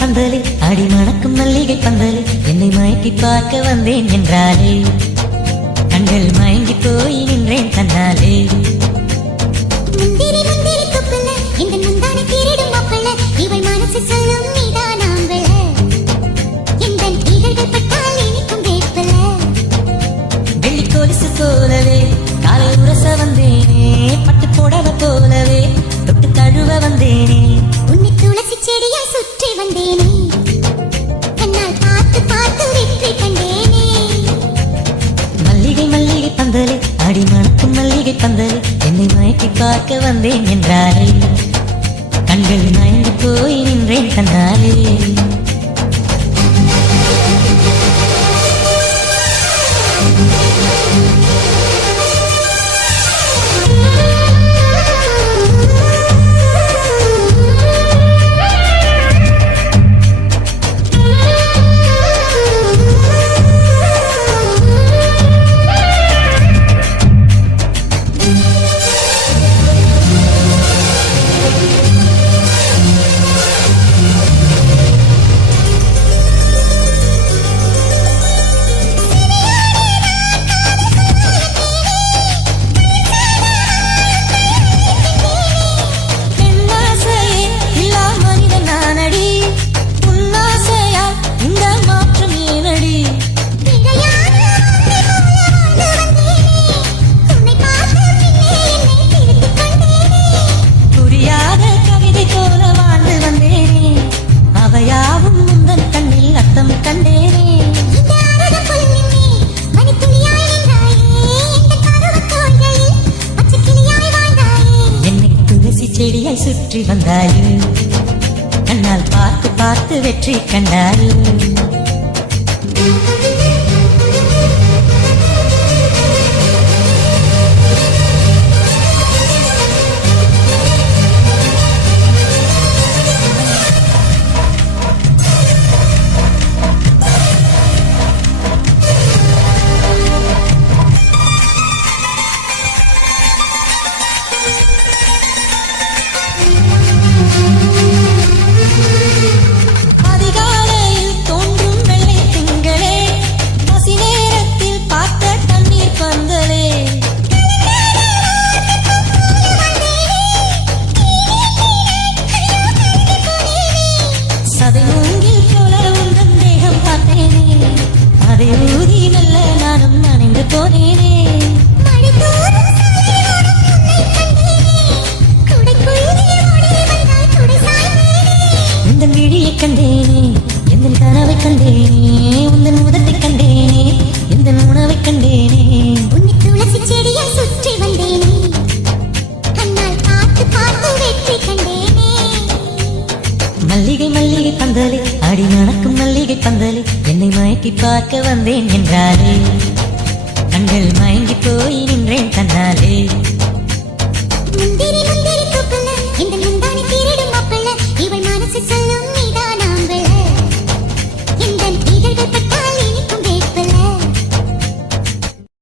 பந்தலே அடி மணக்கும் மல்லிகை பந்தலே என்னை மயக்கி பார்க்க வந்தேன் என்றாலே கண்கள் மயங்கி போய் நின்றேன் தன்னாலே முந்திரி முந்திரி தொப்பல இந்த முந்தானை திருடும் மாப்பிள்ள இவள் மனசு சொல்லும் நீதான் ஆம்பள இந்த இதழ்கள் பட்டால் இனிக்கும் வேப்பல வெள்ளி கொலுசு போலவே காலை உரச வந்தேனே பட்டு புடவ போலவே தொட்டு தழுவ வந்தேனே உன்னை துளசி செடியாய் சுற்றி வந்தேனே கண்ணால் பார்த்து பார்த்து வெற்றி கண்டேனே மல்லிகை மல்லிகை பந்தலே அடி மணக்கும் மல்லிகை பந்தலே என்னை மயக்கி பார்க்க வந்தேன் என்றாலே கண்கள் மயங்கி போய் நின்றேன் தன்னாலே செடியாய் சுற்றி வந்தாயே கண்ணால் பார்த்து பார்த்து வெற்றி கண்டாயே அதிகாலையில் தோன்றும் வெள்ளை திங்களே பசி நேரத்தில் பார்த்த தண்ணீர் பந்தலே சதை மூங்கில் போல உந்தன் தேகம் பார்த்தேனே அதை ஊதி நல்ல நானும் நனைந்து போனேனே உந்தன் விழியை கண்டேனே எந்தன் கனவை கண்டேனே உந்தன் உதட்டை கண்டேனே எந்தன் உணவை கண்டேனே உன்னை துளசி செடியாய் சுற்றி வந்தேனே கண்ணால் பார்த்து பார்த்து வெற்றி கண்டேனே மல்லிகை மல்லிகை பந்தலே அடி மணக்கும் மல்லிகை பந்தலே என்னை மயக்கி பார்க்க வந்தேன் என்றாலே கண்கள் மயங்கி போய் நின்றேன் தன்னாலே